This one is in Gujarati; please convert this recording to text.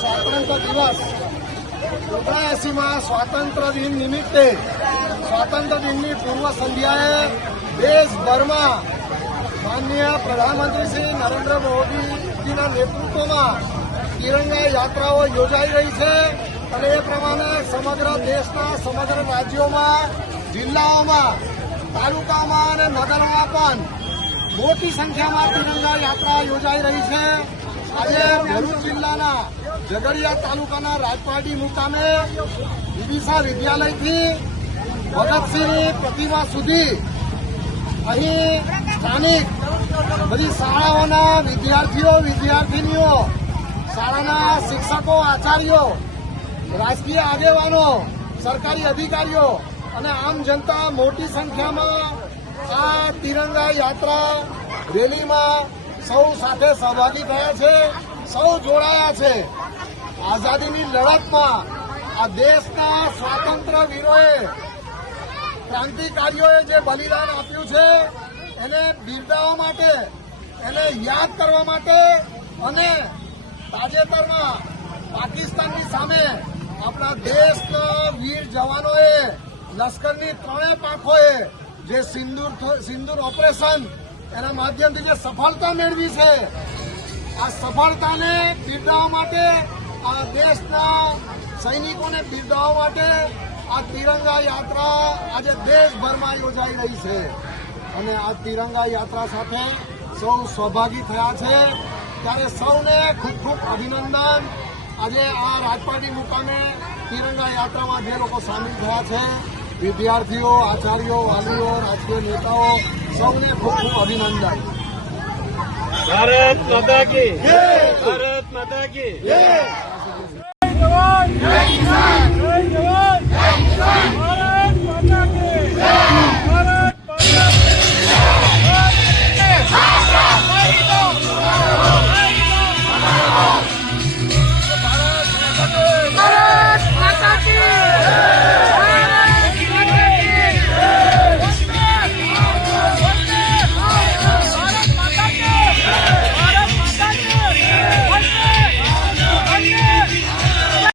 સ્વાતંત્ર્ય દિવસ 79માં સ્વાતંત્ર્ય દિન નિમિત્તે સ્વાતંત્ર્ય દિનની પૂર્વ સંધ્યાએ દેશભરમાં માનનીય પ્રધાનમંત્રી શ્રી નરેન્દ્ર મોદીજીના નેતૃત્વમાં તિરંગા યાત્રાઓ યોજાઈ રહી છે અને એ પ્રમાણે સમગ્ર દેશના સમગ્ર રાજ્યોમાં, જિલ્લાઓમાં, તાલુકામાં અને નગરોમાં પણ મોટી સંખ્યામાં તિરંગા યાત્રા યોજાઈ રહી છે. આજે ભરૂચ જિલ્લાના ઝઘડિયા તાલુકાના રાજપારડી મુકામે વિદિશા વિદ્યાલયથી ભગતસિંહની પ્રતિમા સુધી અહીં સ્થાનિક બધી શાળાઓના વિદ્યાર્થીઓ, વિદ્યાર્થીનીઓ, શાળાના શિક્ષકો, આચાર્યો, રાજકીય આગેવાનો, સરકારી અધિકારીઓ અને આમ જનતા મોટી સંખ્યામાં આ તિરંગા યાત્રા રેલીમાં સૌ સાથે સહભાગી થયા છે, સૌ જોડાયા છે. આઝાદીની લડતમાં આ દેશના સ્વાતંત્ર્ય વીરોએ, ક્રાંતિકારીઓએ જે બલિદાન આપ્યું છે એને બિરદાવવા માટે, એને યાદ કરવા માટે અને તાજેતરમાં પાકિસ્તાનની સામે આપણા દેશના વીર જવાનોએ, લશ્કરની ત્રણેય પાંખોએ જે સિંદૂર ઓપરેશન એના માધ્યમથી જે સફળતા મેળવી છે, આ સફળતાને બિરદાવવા માટે, આ દેશના સૈનિકોને બિરદાવવા માટે આ તિરંગા યાત્રા આજે દેશભરમાં યોજાઈ રહી છે અને આ તિરંગા યાત્રા સાથે સૌ સહભાગી થયા છે. ત્યારે સૌને ખૂબ ખૂબ અભિનંદન. આજે આ રાજપારડી મુકામે તિરંગા યાત્રામાં જે લોકો સામેલ થયા છે, વિદ્યાર્થીઓ, આચાર્યો, વાલીઓ, રાજકીય નેતાઓ, સૌને ખૂબ ખૂબ અભિનંદન. ભારત માતા કી જય. ભારત માતા કી જય.